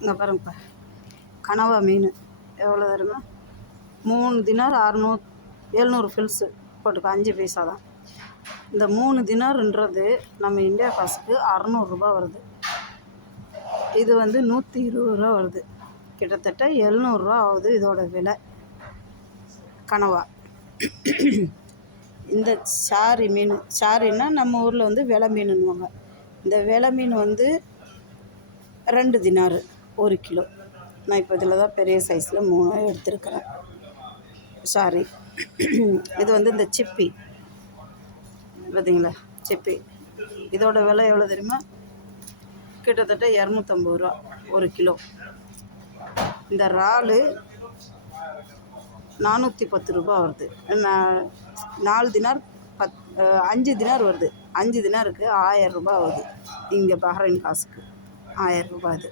இங்கே பாருங்கப்பா, கனவா மீன் எவ்வளோ தருமா? 3 தினார் 700 ஃபில்ஸு போட்டுக்கோ, 5 பைசா தான். இந்த 3 தினார்ன்றது நம்ம இந்தியா காசுக்கு 600 வருது. இது வந்து 120 வருது. கிட்டத்தட்ட 700 ஆகுது இதோட விலை. கனவா. இந்த சாரி மீன், சாரின்னா நம்ம ஊரில் வந்து வெலை மீனுன்னுவாங்க. இந்த வெலை மீன் வந்து 2 தினார் 1 கிலோ. நான் இப்போ இதில் தான் பெரிய சைஸில் 3 எடுத்துருக்கிறேன். சாரி. இது வந்து இந்த சிப்பி பார்த்தீங்களா, சிப்பி. இதோட விலை எவ்வளோ தெரியுமா? கிட்டத்தட்ட 250 1 கிலோ. இந்த இறாலு 410 வருது. 4 தினார் 5 தினார் வருது. 5 தினாருக்கு 1000 ஆகுது. இங்கே பஹ்ரைன் காசுக்கு 1000 அது.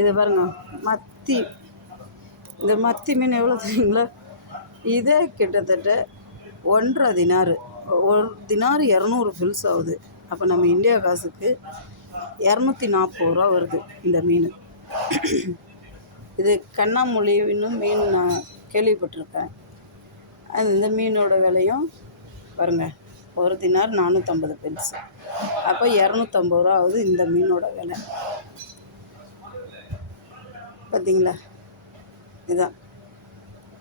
இது பாருங்க, மத்தி. இந்த மத்தி மீன் எவ்வளோ தெரியுங்களா? இதே கிட்டத்தட்ட 1.5 தினார். 1 தினார் 200 ஃபில்ஸ் ஆகுது. அப்போ நம்ம இந்தியா காசுக்கு 240 வருது இந்த மீன். இது கண்ணாமொழின்னு மீன் நான் கேள்விப்பட்டிருக்கேன். இந்த மீனோட விலையும் பாருங்கள், 1 தினார் 450 ஃபில்ஸ். அப்போ 250 ஆகுது இந்த மீனோட விலை. பார்த்தீங்களா? இதுதான்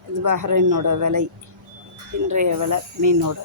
இது பஹ்ரைனோட விலை, இன்றைய விலை மீனோட.